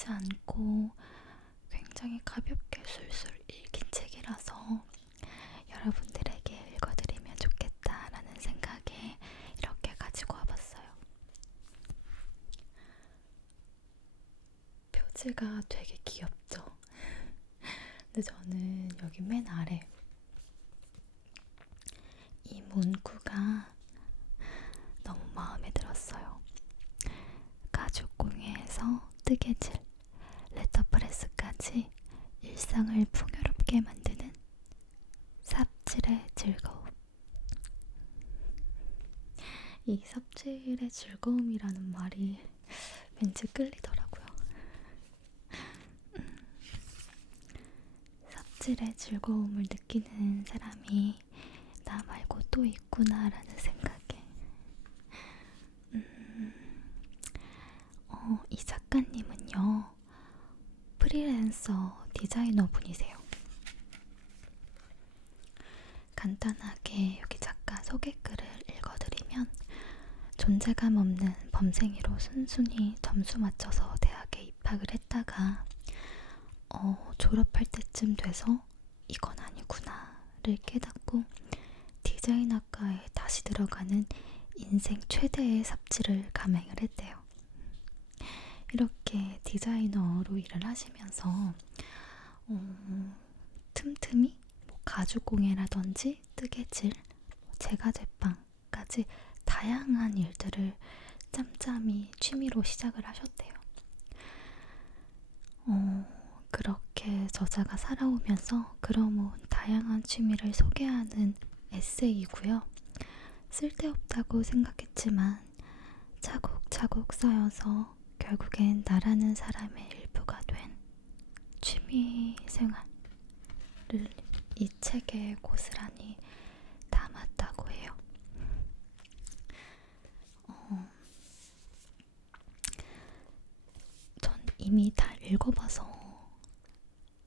무겁지 않고 굉장히 가볍게 술술 읽힌 책이라서 여러분들에게 읽어드리면 좋겠다라는 생각에 이렇게 가지고 와봤어요. 표지가 되게 귀엽죠? 근데 저는 여기 맨 아래 이 문구가 너무 마음에 들었어요. 가죽공예에서 뜨개질, 일상을 풍요롭게 만드는 삽질의 즐거움. 이 삽질의 즐거움이라는 말이 왠지 끌리더라고요. 음, 삽질의 즐거움을 느끼는 사람이 나 말고 또 있구나라는 생각에 음, 어, 이 작가님은요 프리랜서 디자이너 분이세요. 간단하게 여기 작가 소개글을 읽어드리면 존재감 없는 범생이로 순순히 점수 맞춰서 대학에 입학을 했다가 어, 졸업할 때쯤 돼서 이건 아니구나를 깨닫고 디자인학과에 다시 들어가는 인생 최대의 삽질을 감행을 했대요. 이렇게 디자이너로 일을 하시면서 어, 틈틈이 뭐 가죽공예라든지 뜨개질, 뭐 제과제빵까지 다양한 일들을 짬짬이 취미로 시작을 하셨대요. 어, 그렇게 저자가 살아오면서 그러모은 다양한 취미를 소개하는 에세이고요. 쓸데없다고 생각했지만 차곡차곡 쌓여서 결국엔 나라는 사람의 일부가 된 취미 생활을 이 책에 고스란히 담았다고 해요. 어, 전 이미 다 읽어봐서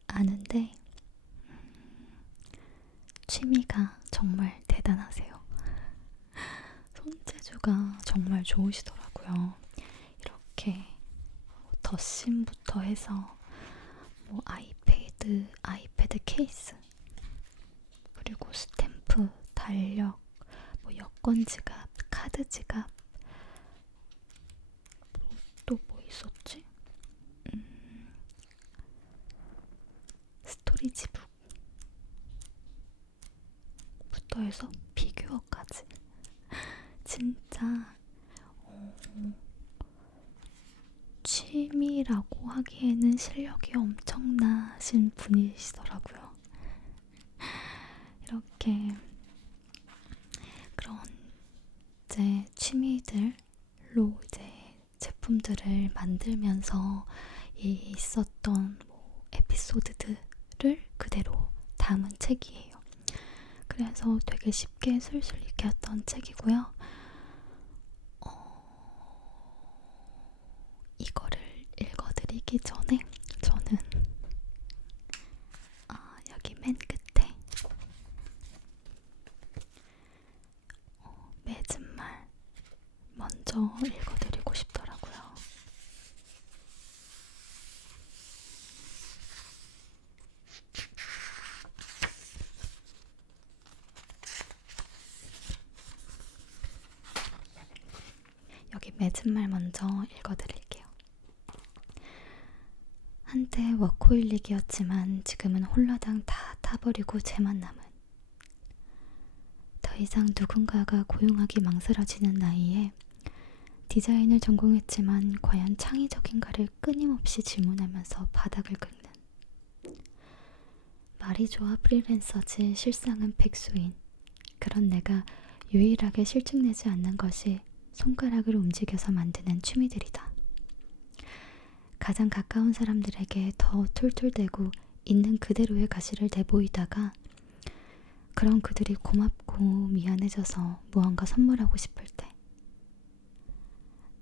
아는데 음, 취미가 정말 대단하세요. 손재주가 정말 좋으시더라고요. 이렇게 덧심부터 해서 뭐 아이패드, 아이패드 케이스 그리고 스탬프, 달력, 뭐 여권 지갑, 카드 지갑 또 뭐 있었지? 음, 스토리지북 부터 해서 피규어까지 진짜 어, 취미라고 하기에는 실력이 엄청나신 분이시더라고요. 이렇게 그런 이제 취미들로 이제 제품들을 만들면서 이 있었던 뭐 에피소드들을 그대로 담은 책이에요. 그래서 되게 쉽게 술술 읽혔던 책이고요. 어, 이거를 읽어드리기 전에 저는 아, 여기 맨 끝에 어, 맺은 말 먼저 읽어드리고 싶더라고요. 여기 맺은 말 먼저 읽어드릴게요. 한때 워코일릭이었지만 지금은 홀라당 다 타버리고 쟤만 남은. 더 이상 누군가가 고용하기 망설여지는 나이에 디자인을 전공했지만 과연 창의적인가를 끊임없이 질문하면서 바닥을 긁는. 말이 좋아 프리랜서지 실상은 백수인. 그런 내가 유일하게 실증내지 않는 것이 손가락을 움직여서 만드는 취미들이다. 가장 가까운 사람들에게 더 툴툴대고 있는 그대로의 가시를 내보이다가 그런 그들이 고맙고 미안해져서 무언가 선물하고 싶을 때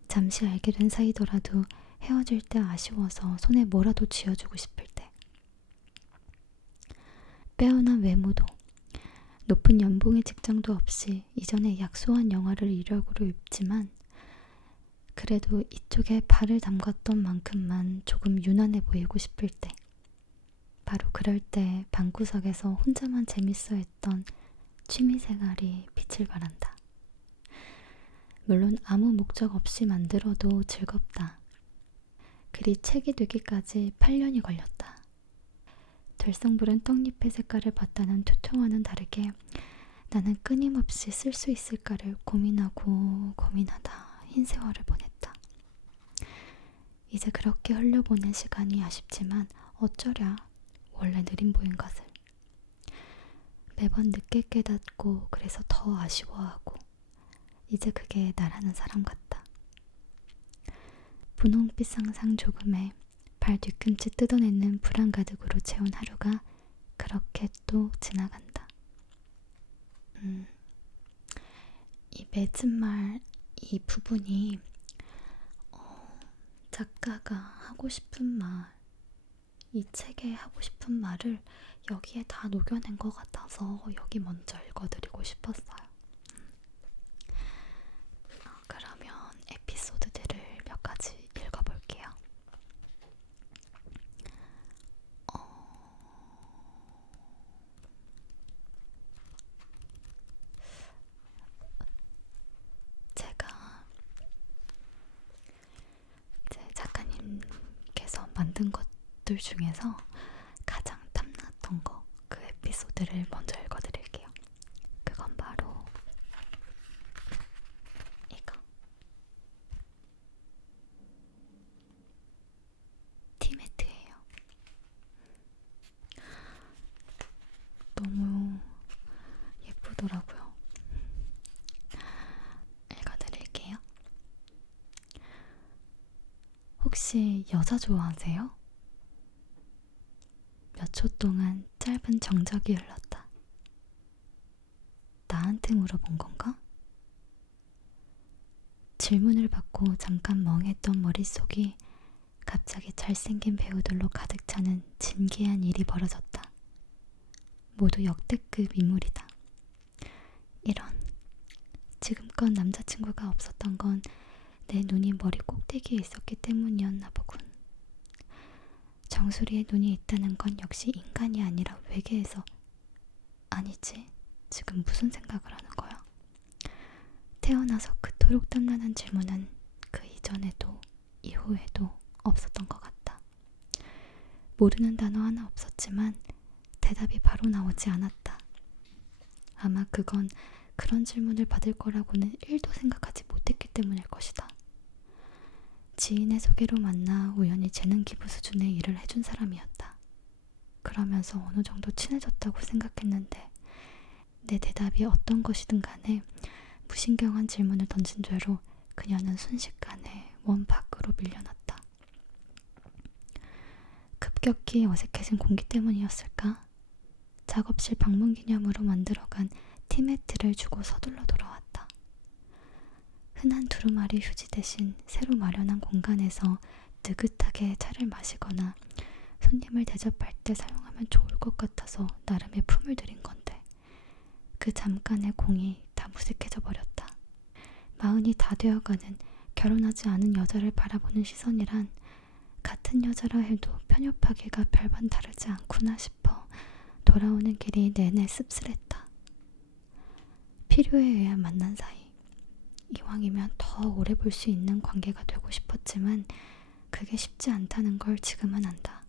잠시 알게 된 사이더라도 헤어질 때 아쉬워서 손에 뭐라도 쥐어주고 싶을 때. 빼어난 외모도 높은 연봉의 직장도 없이 이전에 약소한 영화를 이력으로 입지만 그래도 이쪽에 발을 담갔던 만큼만 조금 유난해 보이고 싶을 때 바로 그럴 때 방구석에서 혼자만 재밌어 했던 취미생활이 빛을 발한다. 물론 아무 목적 없이 만들어도 즐겁다. 글이 책이 되기까지 8년이 걸렸다. 들성부른 떡잎의 색깔을 봤다는 투통와는 다르게 나는 끊임없이 쓸수 있을까를 고민하고 고민하다 흰 세월을 보냈다. 이제 그렇게 흘려보낸 시간이 아쉽지만 어쩌랴 원래 느린 보인 것을. 매번 늦게 깨닫고 그래서 더 아쉬워하고 이제 그게 나라는 사람 같다. 분홍빛 상상 조금에 발 뒤꿈치 뜯어내는 불안 가득으로 채운 하루가 그렇게 또 지나간다. 음, 이 맺은 말, 이 부분이 어, 작가가 하고 싶은 말, 이 책에 하고 싶은 말을 여기에 다 녹여낸 것 같아서 여기 먼저 읽어드리고 싶었어요. 어, 그러면 에피소드들을 몇 가지 읽어볼게요. 제가 이제 작가님께서 만든 것들 중에서 가장 탐났던 거그 에피소드를 먼저 읽어드릴게요. 그건 바로 이거 티매트예요. 너무 예쁘더라고요. 읽어드릴게요. 혹시 여자 좋아하세요? 동안 짧은 정적이 흘렀다. 나한테 물어본 건가? 질문을 받고 잠깐 멍했던 머릿속이 갑자기 잘생긴 배우들로 가득 차는 진기한 일이 벌어졌다. 모두 역대급 인물이다. 이런. 지금껏 남자친구가 없었던 건 내 눈이 머리 꼭대기에 있었기 때문이었나 보군. 정수리에 눈이 있다는 건 역시 인간이 아니라 외계에서 아니지. 지금 무슨 생각을 하는 거야? 태어나서 그토록 땀나는 질문은 그 이전에도 이후에도 없었던 것 같다. 모르는 단어 하나 없었지만 대답이 바로 나오지 않았다. 아마 그건 그런 질문을 받을 거라고는 1도 생각하지 못했기 때문일 것이다. 지인의 소개로 만나 우연히 재능 기부 수준의 일을 해준 사람이었다. 그러면서 어느 정도 친해졌다고 생각했는데 내 대답이 어떤 것이든 간에 무신경한 질문을 던진 죄로 그녀는 순식간에 원 밖으로 밀려났다. 급격히 어색해진 공기 때문이었을까? 작업실 방문 기념으로 만들어간 티매트를 주고 서둘러 돌아왔다. 흔한 두루마리 휴지 대신 새로 마련한 공간에서 느긋하게 차를 마시거나 손님을 대접할 때 사용하면 좋을 것 같아서 나름의 품을 들인 건데 그 잠깐의 공이 다 무색해져 버렸다. 마흔이 다 되어가는 결혼하지 않은 여자를 바라보는 시선이란 같은 여자라 해도 편협하기가 별반 다르지 않구나 싶어 돌아오는 길이 내내 씁쓸했다. 필요에 의한 만난 사이. 이왕이면 더 오래 볼 수 있는 관계가 되고 싶었지만 그게 쉽지 않다는 걸 지금은 안다.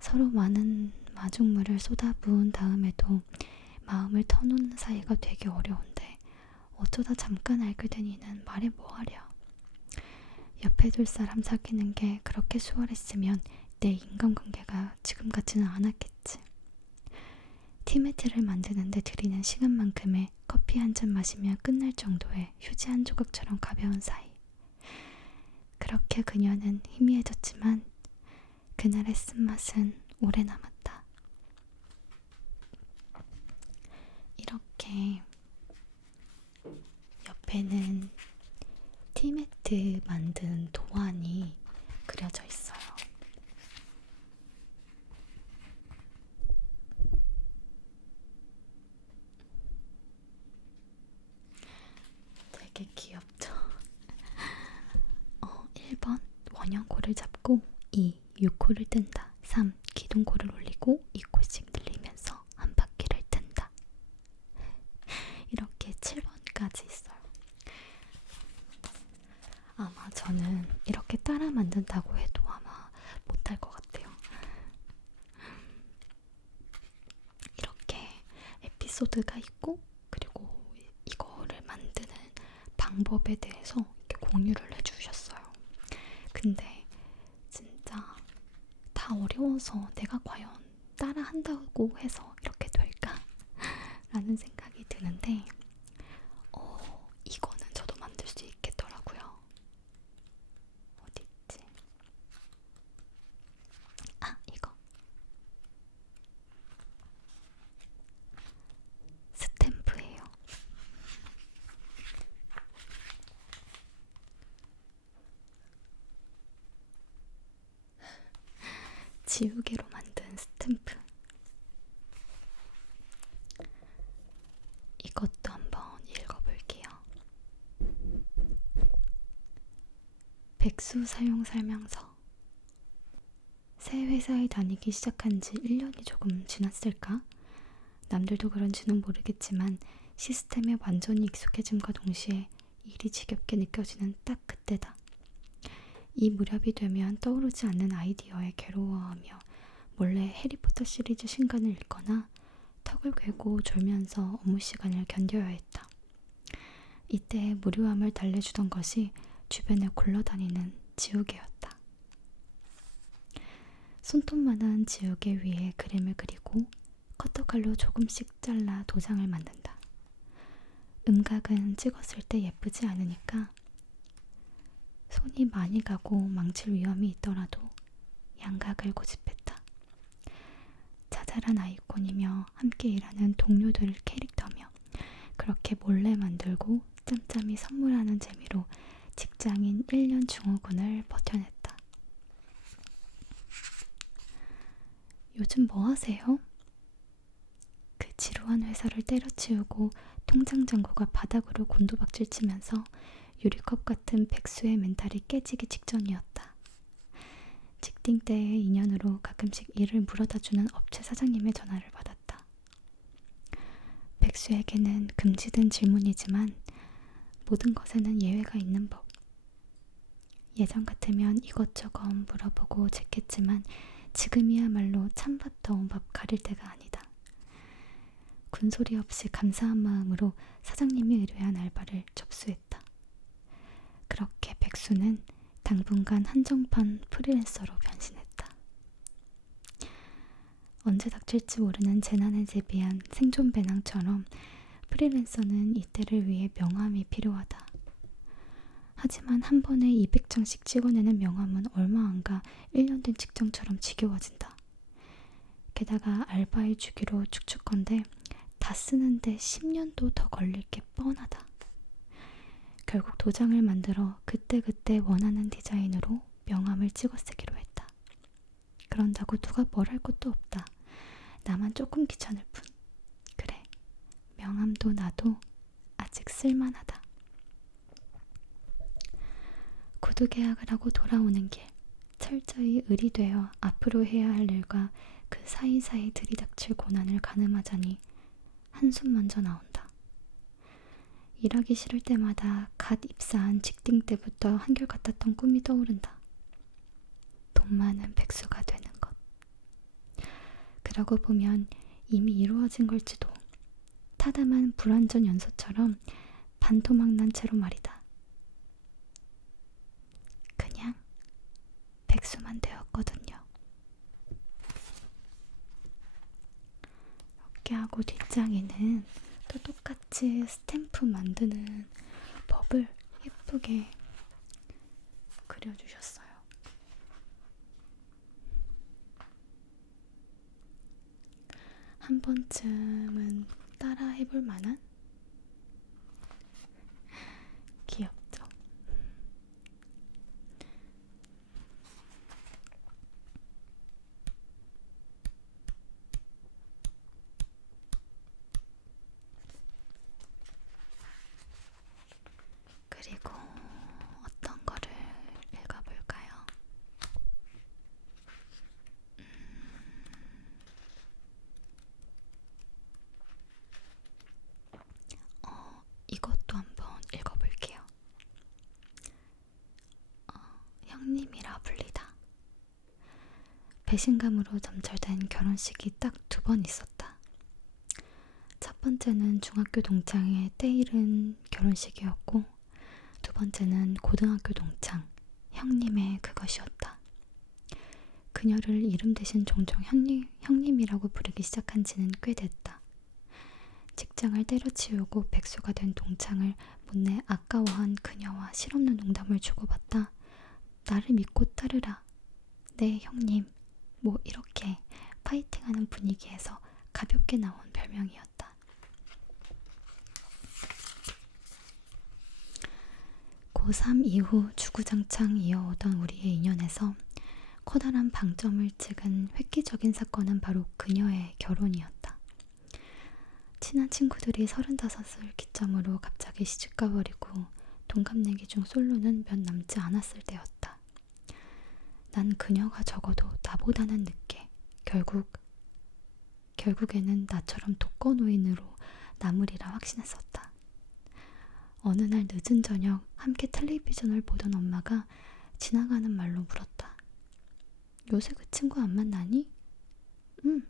서로 많은 마중물을 쏟아부은 다음에도 마음을 터놓는 사이가 되게 어려운데 어쩌다 잠깐 알게 된 이는 말해 뭐하랴. 옆에 둘 사람 사귀는 게 그렇게 수월했으면 내 인간관계가 지금 같지는 않았겠지. 티매트를 만드는데 들이는 시간만큼의 커피 한잔 마시면 끝날 정도의 휴지 한 조각처럼 가벼운 사이. 그렇게 그녀는 희미해졌지만 그날의 쓴맛은 오래 남았다. 이렇게 옆에는 티매트 만든 도안이 그려져 있어요. 되게 귀엽죠? 어, 1번 원형코를 잡고 2. 6코를 뜬다 3. 기둥코를 올리고 2코씩 늘리면서 한 바퀴를 뜬다 이렇게 7번까지 있어요 아마 저는 이렇게 따라 만든다고 해도 아마 못할 것 같아요 이렇게 에피소드가 있고 그리고 이거를 만드는 방법에 대해서 이렇게 공유를 해주셨어요. 근데 진짜 다 어려워서 내가 과연 따라 한다고 해서 이렇게 될까? 라는 생각이 드는데, 어, 이거는 저도 만들 수 있겠더라고요. 어디 있지? 아, 이거. 스탬프예요. 지우개로 만든 스탬프. 이것도 한번 읽어볼게요. 백수 사용 설명서. 새 회사에 다니기 시작한 지 1년이 조금 지났을까? 남들도 그런지는 모르겠지만 시스템에 완전히 익숙해짐과 동시에 일이 지겹게 느껴지는 딱 그때다. 이 무렵이 되면 떠오르지 않는 아이디어에 괴로워하며 몰래 해리포터 시리즈 신간을 읽거나 턱을 괴고 졸면서 업무 시간을 견뎌야 했다. 이때 무료함을 달래주던 것이 주변에 굴러다니는 지우개였다. 손톱만한 지우개 위에 그림을 그리고 커터칼로 조금씩 잘라 도장을 만든다. 음각은 찍었을 때 예쁘지 않으니까 손이 많이 가고 망칠 위험이 있더라도 양각을 고집했다. 자잘한 아이콘이며 함께 일하는 동료들 캐릭터며 그렇게 몰래 만들고 짬짬이 선물하는 재미로 직장인 1년 중후군을 버텨냈다. 요즘 뭐 하세요? 그 지루한 회사를 때려치우고 통장 잔고가 바닥으로 곤두박질 치면서 유리컵 같은 백수의 멘탈이 깨지기 직전이었다. 직딩 때의 인연으로 가끔씩 일을 물어다주는 업체 사장님의 전화를 받았다. 백수에게는 금지된 질문이지만 모든 것에는 예외가 있는 법. 예전 같으면 이것저것 물어보고 쟀겠지만 지금이야말로 찬밥 더운 밥 가릴 때가 아니다. 군소리 없이 감사한 마음으로 사장님이 의뢰한 알바를 접수했다. 그렇게 백수는 당분간 한정판 프리랜서로 변신했다. 언제 닥칠지 모르는 재난에 대비한 생존 배낭처럼 프리랜서는 이때를 위해 명함이 필요하다. 하지만 한 번에 200장씩 찍어내는 명함은 얼마 안가 1년 된 직장처럼 지겨워진다. 게다가 알바의 주기로 축축건데 다 쓰는데 10년도 더 걸릴 게 뻔하다. 결국 도장을 만들어 그때그때 원하는 디자인으로 명함을 찍어 쓰기로 했다. 그런다고 누가 뭘할 것도 없다. 나만 조금 귀찮을 뿐. 그래, 명함도 나도 아직 쓸만하다. 구두 계약을 하고 돌아오는 길, 철저히 을이 되어 앞으로 해야 할 일과 그 사이사이 들이닥칠 고난을 가늠하자니 한숨 먼저 나온다. 일하기 싫을 때마다 갓 입사한 직딩 때부터 한결같았던 꿈이 떠오른다. 돈 많은 백수가 되는 것. 그러고 보면 이미 이루어진 걸지도 타담한 불완전 연소처럼 반토막 난 채로 말이다. 그냥 백수만 되었거든요. 이렇게 하고 뒷장에는 또 똑같이 스탬프 만드는 법을 예쁘게 그려주셨어요. 한 번쯤은 따라 해볼 만한? 귀엽죠? 이것도 한번 읽어볼게요. 어, 형님이라 불리다. 배신감으로 점철된 결혼식이 딱두번 있었다. 첫 번째는 중학교 동창의 때이른 결혼식이었고, 두 번째는 고등학교 동창, 형님의 그것이었다. 그녀를 이름 대신 종종 형님, 형님이라고 부르기 시작한 지는 꽤 됐다. 직장을 때려치우고 백수가 된 동창을 못내 아까워한 그녀와 실없는 농담을 주고받다 나를 믿고 따르라. 네, 형님. 뭐 이렇게 파이팅하는 분위기에서 가볍게 나온 별명이었다. 고3 이후 주구장창 이어오던 우리의 인연에서 커다란 방점을 찍은 획기적인 사건은 바로 그녀의 결혼이었다. 친한 친구들이 서른다섯을 기점으로 갑자기 시집가버리고 동갑내기 중 솔로는 몇 남지 않았을 때였다. 난 그녀가 적어도 나보다는 늦게 결국 결국에는 나처럼 독거노인으로 남으리라 확신했었다. 어느 날 늦은 저녁 함께 텔레비전을 보던 엄마가 지나가는 말로 물었다. 요새 그 친구 안 만나니? 응,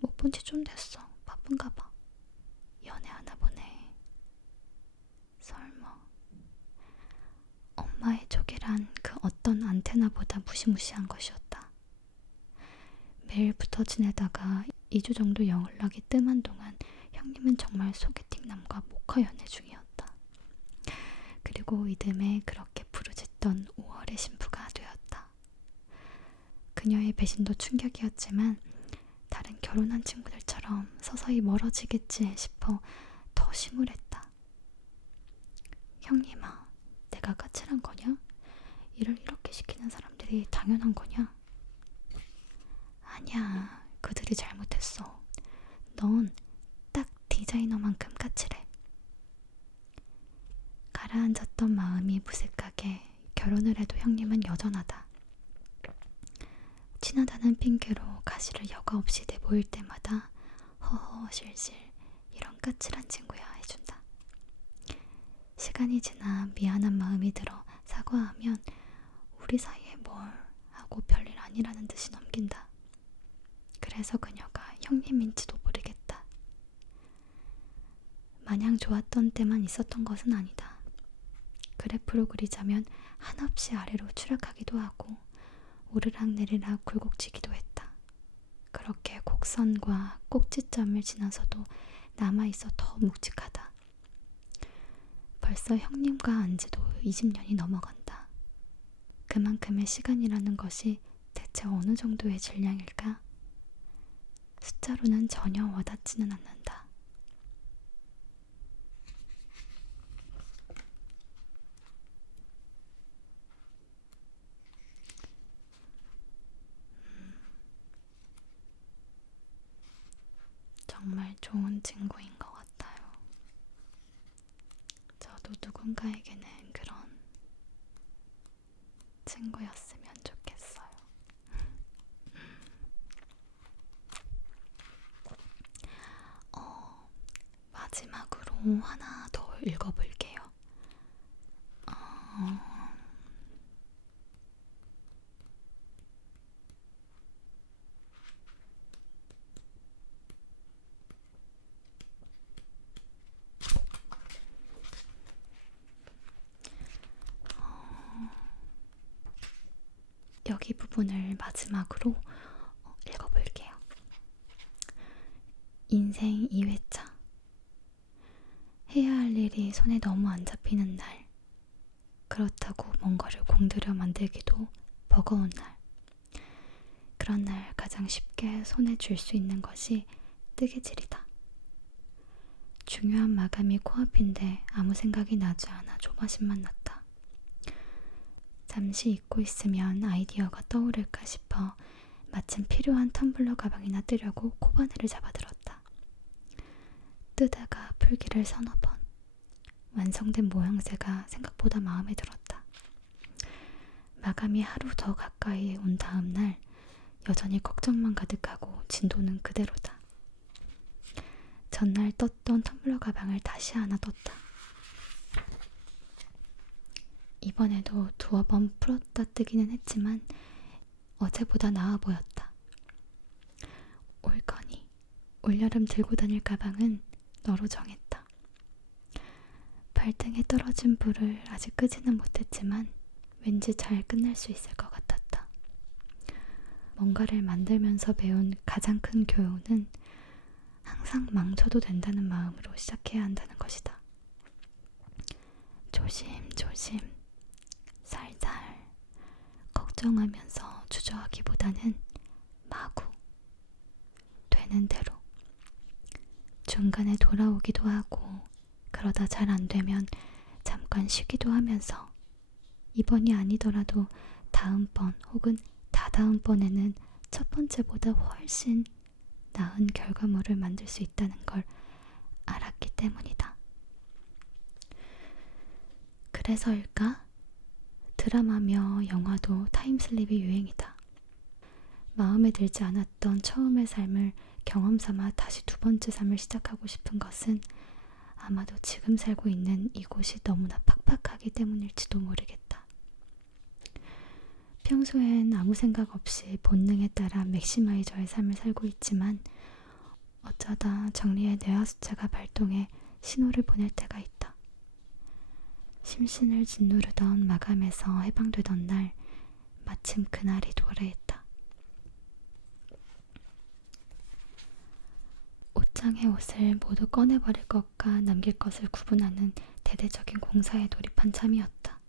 못 본 지 좀 됐어. 바쁜가 봐. 연애하나 보네. 설마. 엄마의 조개란 그 어떤 안테나보다 무시무시한 것이었다. 매일 붙어 지내다가 2주 정도 연락이 뜸한 동안 형님은 정말 소개팅남과 목화 연애 중이었다. 그리고 이듬해 그렇게 부르짖던 5월의 신부가 되었다. 그녀의 배신도 충격이었지만 다른 결혼한 친구들처럼 서서히 멀어지겠지 싶어 더 심울했다. 형님아, 내가 까칠한 거냐? 일을 이렇게 시키는 사람들이 당연한 거냐? 아니야, 그들이 잘못했어. 넌 딱 디자이너만큼 까칠해. 가라앉았던 마음이 무색하게 결혼을 해도 형님은 여전하다. 친하다는 핑계로 가시를 여과 없이 내보일 때마다 허허 실실 이런 까칠한 친구야 해준다. 시간이 지나 미안한 마음이 들어 사과하면 우리 사이에 뭘 하고 별일 아니라는 듯이 넘긴다. 그래서 그녀가 형님인지도 모르겠다. 마냥 좋았던 때만 있었던 것은 아니다. 그래프로 그리자면 한없이 아래로 추락하기도 하고 오르락내리락 굴곡지기도 했다. 그렇게 곡선과 꼭지점을 지나서도 남아있어 더 묵직하다. 벌써 형님과 안지도 20년이 넘어간다. 그만큼의 시간이라는 것이 대체 어느 정도의 질량일까? 숫자로는 전혀 와닿지는 않는다. 정말 좋은 친구인 것 같아요. 저도 누군가에게는 그런 친구였으면 좋겠어요. 어, 마지막으로 하나 더 읽어볼게요. 어, 여기 부분을 마지막으로 어, 읽어볼게요. 인생 2회차. 해야 할 일이 손에 너무 안 잡히는 날. 그렇다고 뭔가를 공들여 만들기도 버거운 날. 그런 날 가장 쉽게 손에 줄 수 있는 것이 뜨개질이다. 중요한 마감이 코앞인데 아무 생각이 나지 않아 조바심만 났다. 잠시 잊고 있으면 아이디어가 떠오를까 싶어 마침 필요한 텀블러 가방이나 뜨려고 코바늘을 잡아들었다. 뜨다가 풀기를 서너 번. 완성된 모양새가 생각보다 마음에 들었다. 마감이 하루 더 가까이 온 다음 날 여전히 걱정만 가득하고 진도는 그대로다. 전날 떴던 텀블러 가방을 다시 하나 떴다. 이번에도 두어 번 풀었다 뜨기는 했지만 어제보다 나아 보였다. 올거니 올여름 들고 다닐 가방은 너로 정했다. 발등에 떨어진 불을 아직 끄지는 못했지만 왠지 잘 끝날 수 있을 것 같았다. 뭔가를 만들면서 배운 가장 큰 교훈은 항상 망쳐도 된다는 마음으로 시작해야 한다는 것이다. 조심조심, 걱정하면서 주저하기보다는 마구, 되는 대로, 중간에 돌아오기도 하고, 그러다 잘 안 되면 잠깐 쉬기도 하면서, 이번이 아니더라도 다음번 혹은 다다음번에는 첫 번째보다 훨씬 나은 결과물을 만들 수 있다는 걸 알았기 때문이다. 그래서일까? 드라마며 영화도 타임슬립이 유행이다. 마음에 들지 않았던 처음의 삶을 경험 삼아 다시 두 번째 삶을 시작하고 싶은 것은 아마도 지금 살고 있는 이곳이 너무나 팍팍하기 때문일지도 모르겠다. 평소엔 아무 생각 없이 본능에 따라 맥시마이저의 삶을 살고 있지만 어쩌다 정리의 뇌하 수체가 발동해 신호를 보낼 때가 있다. 심신을 짓누르던 마감에서 해방되던 날 마침 그날이 도래했다. 옷장의 옷을 모두 꺼내버릴 것과 남길 것을 구분하는 대대적인 공사에 돌입한 참이었다.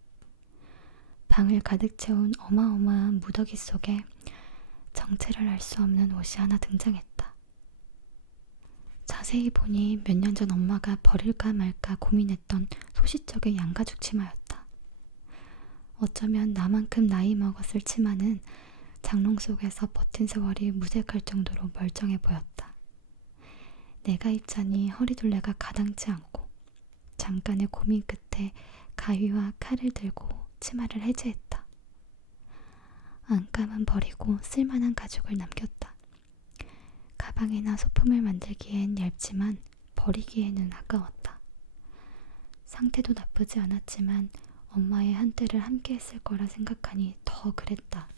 방을 가득 채운 어마어마한 무더기 속에 정체를 알 수 없는 옷이 하나 등장했다. 자세히 보니 몇년전 엄마가 버릴까 말까 고민했던 소시적의 양가죽 치마였다. 어쩌면 나만큼 나이 먹었을 치마는 장롱 속에서 버틴 세월이 무색할 정도로 멀쩡해 보였다. 내가 입자니 허리둘레가 가당치 않고 잠깐의 고민 끝에 가위와 칼을 들고 치마를 해제했다. 안감은 버리고 쓸만한 가죽을 남겼다. 가방이나 소품을 만들기엔 얇지만 버리기에는 아까웠다. 상태도 나쁘지 않았지만 엄마의 한때를 함께 했을 거라 생각하니 더 그랬다.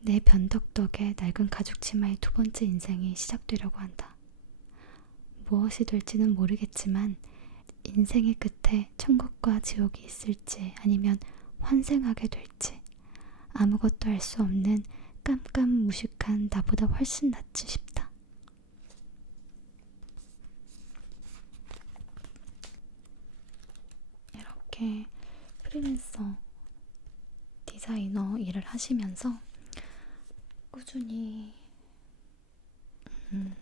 내 변덕 덕에 낡은 가죽 치마의 두 번째 인생이 시작되려고 한다. 무엇이 될지는 모르겠지만 인생의 끝에 천국과 지옥이 있을지 아니면 환생하게 될지 아무것도 알 수 없는 깜깜무식한 나보다 훨씬 낫지 싶다. 이렇게 프리랜서 디자이너 일을 하시면서 꾸준히 음,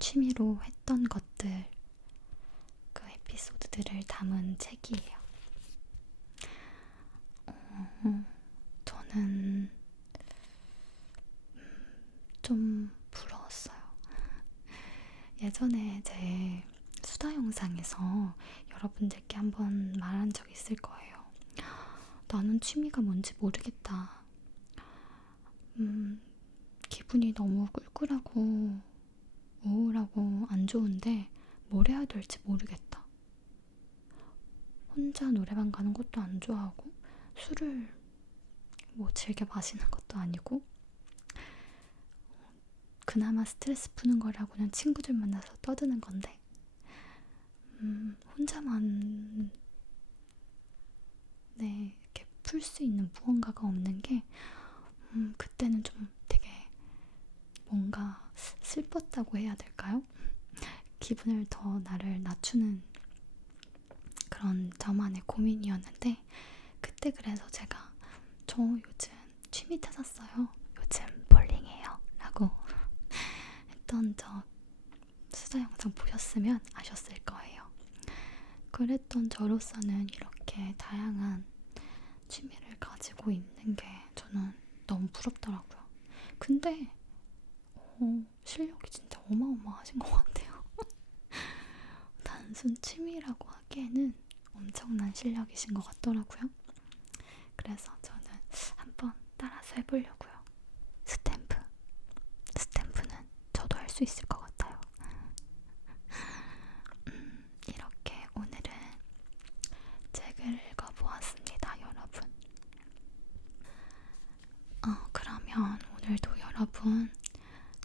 취미로 했던 것들 그 에피소드들을 담은 책이에요. 어, 저는 좀 부러웠어요. 예전에 제 수다 영상에서 여러분들께 한번 말한 적 있을 거예요. 나는 취미가 뭔지 모르겠다. 음, 기분이 너무 꿀꿀하고 우울하고 안 좋은데 뭘 해야 될지 모르겠다. 혼자 노래방 가는 것도 안 좋아하고 술을 뭐 즐겨 마시는 것도 아니고 그나마 스트레스 푸는 거라고는 친구들 만나서 떠드는 건데 음, 혼자만 네 이렇게 풀수 있는 무언가가 없는 게 음, 그때는 좀 되게 뭔가 슬펐다고 해야 될까요? 기분을 더 나를 낮추는 그런 저만의 고민이었는데 그때 그래서 제가 저 요즘 취미 찾았어요. 요즘 볼링해요. 라고 했던 저 수다 영상 보셨으면 아셨을 거예요. 그랬던 저로서는 이렇게 다양한 취미를 가지고 있는 게 저는 너무 부럽더라고요. 근데 어, 실력이 진짜 어마어마하신 것 같아요. 단순 취미라고 하기에는 엄청난 실력이신 것 같더라고요. 그래서 저는 한번 따라서 해보려고요. 수 있을 것 같아요. 음, 이렇게 오늘은 책을 읽어보았습니다, 여러분. 어, 그러면 오늘도 여러분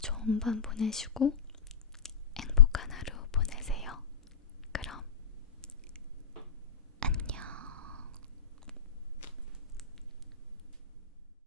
좋은 밤 보내시고